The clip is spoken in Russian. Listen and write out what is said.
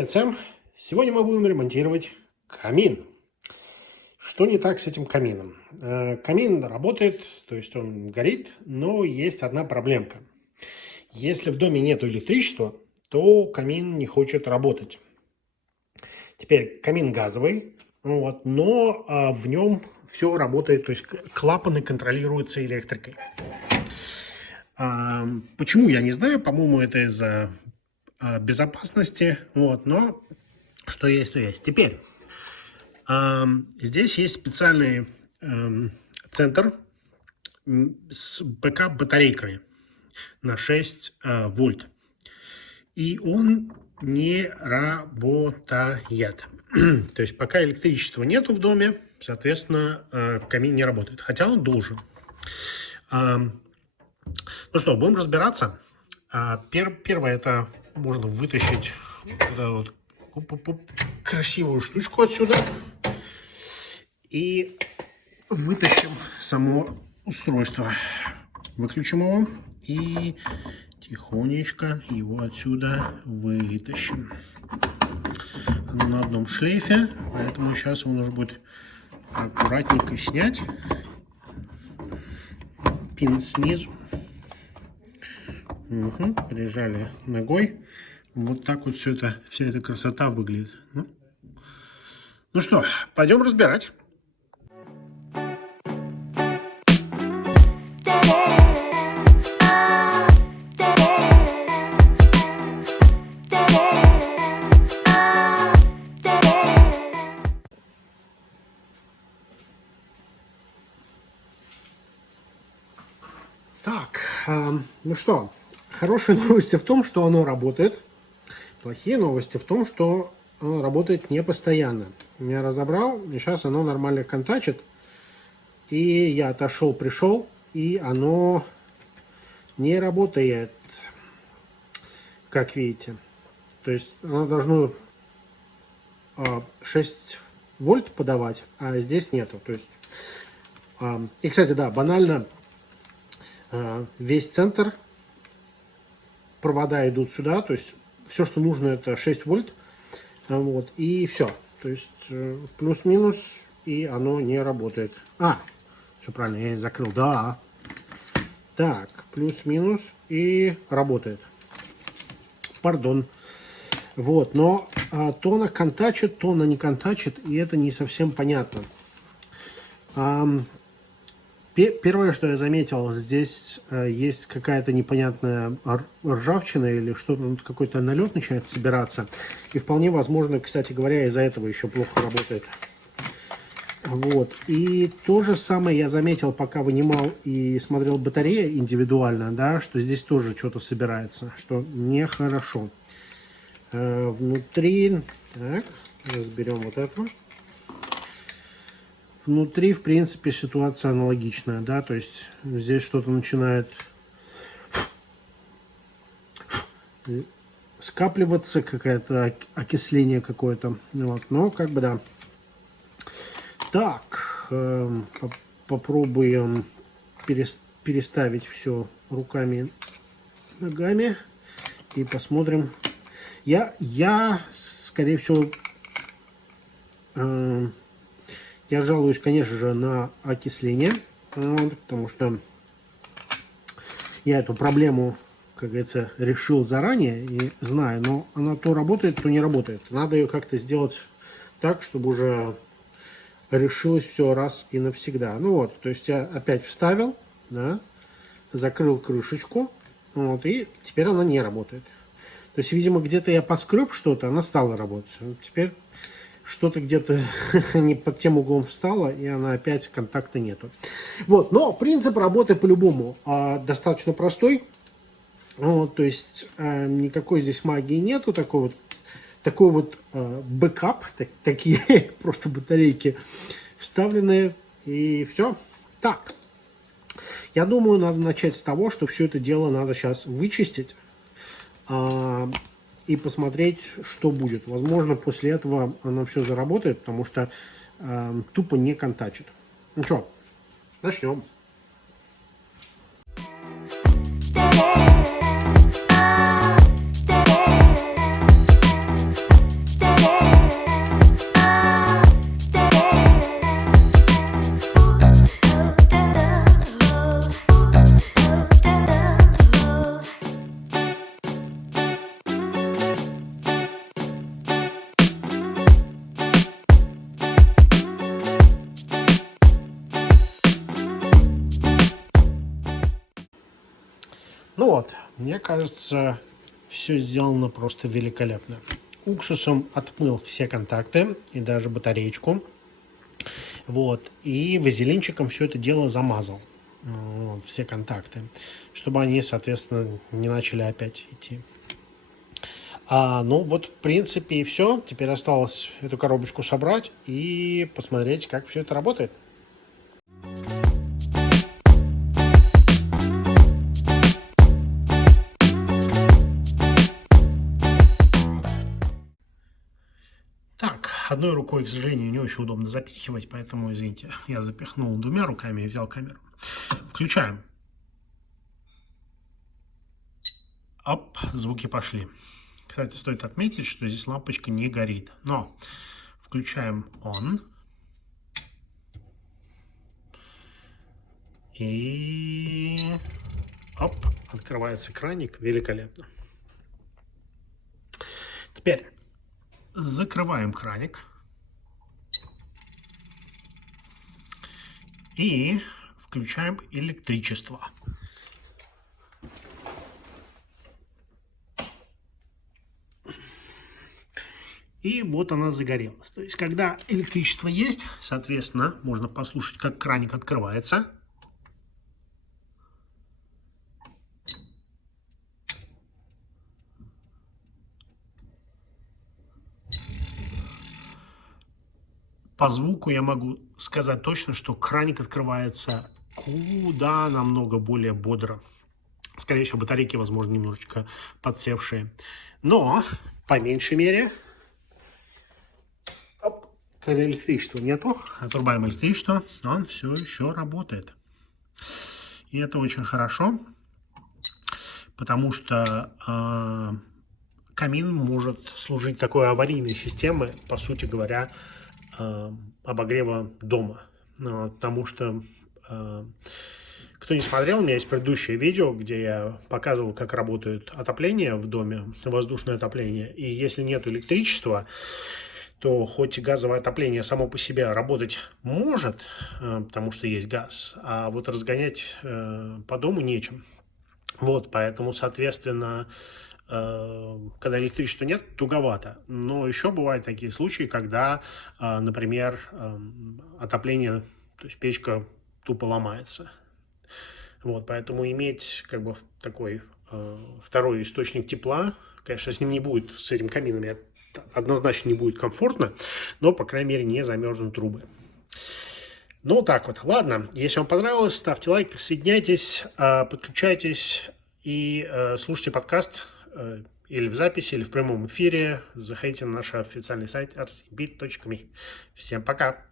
Привет всем! Сегодня мы будем ремонтировать камин. Что не так с этим камином? Камин работает, то есть он горит, но есть одна проблемка. Если в доме нет электричества, то камин не хочет работать. Теперь камин газовый, но в нем все работает, то есть клапаны контролируются электрикой. Почему, я не знаю, по-моему, это из-за безопасности, но что есть, то есть. Теперь, здесь есть специальный центр с бэкап-батарейками на 6 вольт. И он не работает. То есть, пока электричества нету в доме, соответственно, камин не работает. Хотя он должен. Ну что, будем разбираться. Первое, это можно вытащить вот красивую штучку отсюда и вытащим само устройство. Выключим его и тихонечко его отсюда вытащим. Оно на одном шлейфе, поэтому сейчас его нужно будет аккуратненько снять. Пин снизу. Прижали ногой. Вот так вот вся эта красота выглядит. Ну что, пойдем разбирать. Так, ну что, хорошие новости в том, что оно работает. Плохие новости в том, что оно работает не постоянно. Я разобрал, и сейчас оно нормально контачит. И я отошел, пришел, и оно не работает, как видите. То есть оно должно 6 вольт подавать, а здесь нету. То есть, и, кстати, да, банально, весь центр, провода идут сюда, то есть все, что нужно, это 6 вольт, и все. То есть плюс-минус, и оно не работает. Все правильно, я закрыл, да. Так, плюс-минус, и работает. Пардон. Но то она контачит, то она не контачит, и это не совсем понятно. Первое, что я заметил, здесь есть какая-то непонятная ржавчина или что-то, какой-то налет начинает собираться. И вполне возможно, кстати говоря, из-за этого еще плохо работает. И то же самое я заметил, пока вынимал и смотрел батареи индивидуально, да, что здесь тоже что-то собирается, что нехорошо. Внутри, так, разберем вот это. Внутри, в принципе, ситуация аналогичная, да, то есть здесь что-то начинает скапливаться, какое-то окисление какое-то, но как бы да. Так, попробуем переставить все руками, ногами и посмотрим. Я скорее всего, я жалуюсь, конечно же, на окисление, потому что я эту проблему, как говорится, решил заранее и знаю, но она то работает, то не работает. Надо ее как-то сделать так, чтобы уже решилось все раз и навсегда. То есть я опять вставил, да, закрыл крышечку, и теперь она не работает. То есть, видимо, где-то я поскреб что-то, она стала работать. Теперь что-то где-то не под тем углом встало, и она опять контакта нету. Но принцип работы по-любому достаточно простой. То есть никакой здесь магии нету, такой вот бэкап, такие просто батарейки вставленные, и все. Так, я думаю, надо начать с того, что все это дело надо сейчас вычистить и посмотреть, что будет. Возможно, после этого оно все заработает, потому что тупо не контачит. Ну что, начнем. Ну вот, мне кажется, все сделано просто великолепно. Уксусом отмыл все контакты и даже батареечку. Вот, и вазелинчиком все это дело замазал. Вот, все контакты, чтобы они, соответственно, не начали опять идти. Ну вот, в принципе, и все. Теперь осталось эту коробочку собрать и посмотреть, как все это работает. Так, одной рукой, к сожалению, не очень удобно запихивать, поэтому, извините, я запихнул двумя руками и взял камеру. Включаем. Оп, звуки пошли. Кстати, стоит отметить, что здесь лампочка не горит. Но включаем on. И оп, открывается краник. Великолепно. Теперь закрываем краник. И включаем электричество. И вот она загорелась. То есть, когда электричество есть, соответственно, можно послушать, как краник открывается. По звуку я могу сказать точно, что краник открывается куда намного более бодро. Скорее всего, батарейки, возможно, немножечко подсевшие. Но, по меньшей мере, когда электричества нету, отрубаем электричество, он все еще работает. И это очень хорошо, потому что камин может служить такой аварийной системой, по сути говоря, обогрева дома. Потому что, кто не смотрел, у меня есть предыдущее видео, где я показывал, как работает отопление в доме, воздушное отопление. И если нет электричества, то хоть и газовое отопление само по себе работать может, потому что есть газ, а вот разгонять по дому нечем. Вот, поэтому, соответственно, когда электричества нет, туговато. Но еще бывают такие случаи, когда, например, отопление, то есть печка тупо ломается. Вот, поэтому иметь как бы такой второй источник тепла, конечно, с ним не будет, с этим камином однозначно не будет комфортно, но, по крайней мере, не замерзнут трубы. Ну, вот так вот. Ладно, если вам понравилось, ставьте лайк, присоединяйтесь, подключайтесь и слушайте подкаст или в записи, или в прямом эфире. Заходите на наш официальный сайт rcbit.me. Всем пока!